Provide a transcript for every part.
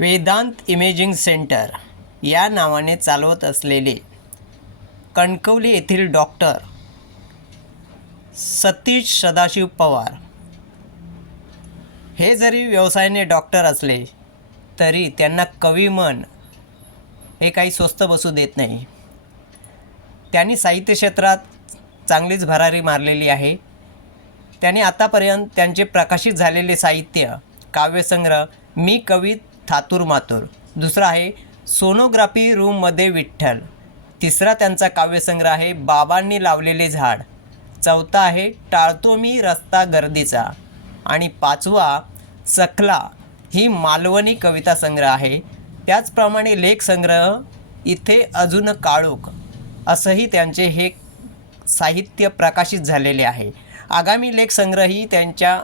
Vedanta imaging centre या नावाने चालवत असलेले कणकवली येथील डॉक्टर सतीश सदाशिव पवार हे जरी व्यवसायाने डॉक्टर असले तरी त्यांना कवी मन हे काही स्वस्त बसू देत नाही. त्यांनी साहित्य क्षेत्रात चांगलीच भरारी मारलेली आहे. त्यांनी आतापर्यंत त्यांचे प्रकाशित झालेले साहित्य काव्यसंग्रह मी कवी थातूर मातूर. दुसरा आहे सोनोग्राफी रूममध्ये विठ्ठल. तिसरा त्यांचा काव्यसंग्रह आहे बाबांनी लावलेले झाड. चौथा आहे टाळतो मी रस्ता गर्दीचा. आणि पाचवा सखला ही मालवणी कविता संग्रह आहे. त्याचप्रमाणे लेख संग्रह इथे अजून काळोख. असंही त्यांचे हे साहित्य प्रकाशित झालेले आहे. आगामी लेख संग्रहही त्यांच्या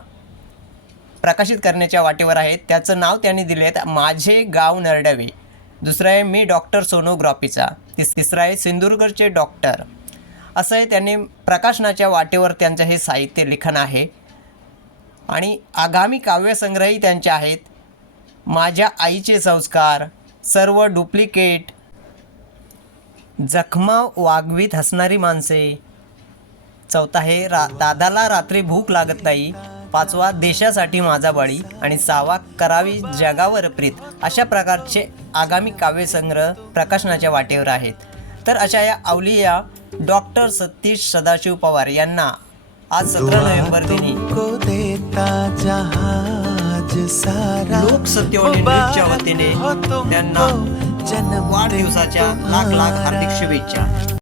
प्रकाशित करण्याच्या वाटेवर आहेत. त्याचं नाव त्यांनी दिले आहेत माझे गाव नरडवे. दुसरं आहे मी डॉक्टर सोनोग्राफीचा. तिस तिसरं आहे सिंधुदुर्गचे डॉक्टर. असं हे त्यांनी प्रकाशनाच्या वाटेवर त्यांचं हे साहित्य लिखाण आहे. आणि आगामी काव्यसंग्रहही त्यांचे आहेत. माझ्या आईचे संस्कार सर्व डुप्लिकेट जखमा वागवीत हसणारी माणसे. चौथा आहे रा दादाला रात्री भूक लागत नाही. पाचवा देशासाठी माझा बळी आणि सहावा करावी जगावर प्रीत अशा प्रकारचे आगामी काव्यसंग्रह प्रकाशनाच्या वाटेवर आहेत. तर अशा या अवलिया डॉक्टर सतीश सदाशिव पवार यांना आज सतरा नोव्हेंबर दिनी को देता जहाज सारा. लोक सत्यवाणी न्यूजच्या वतीने त्यांना जन्म वाढदिवसाच्या लाख लाख हार्दिक शुभेच्छा.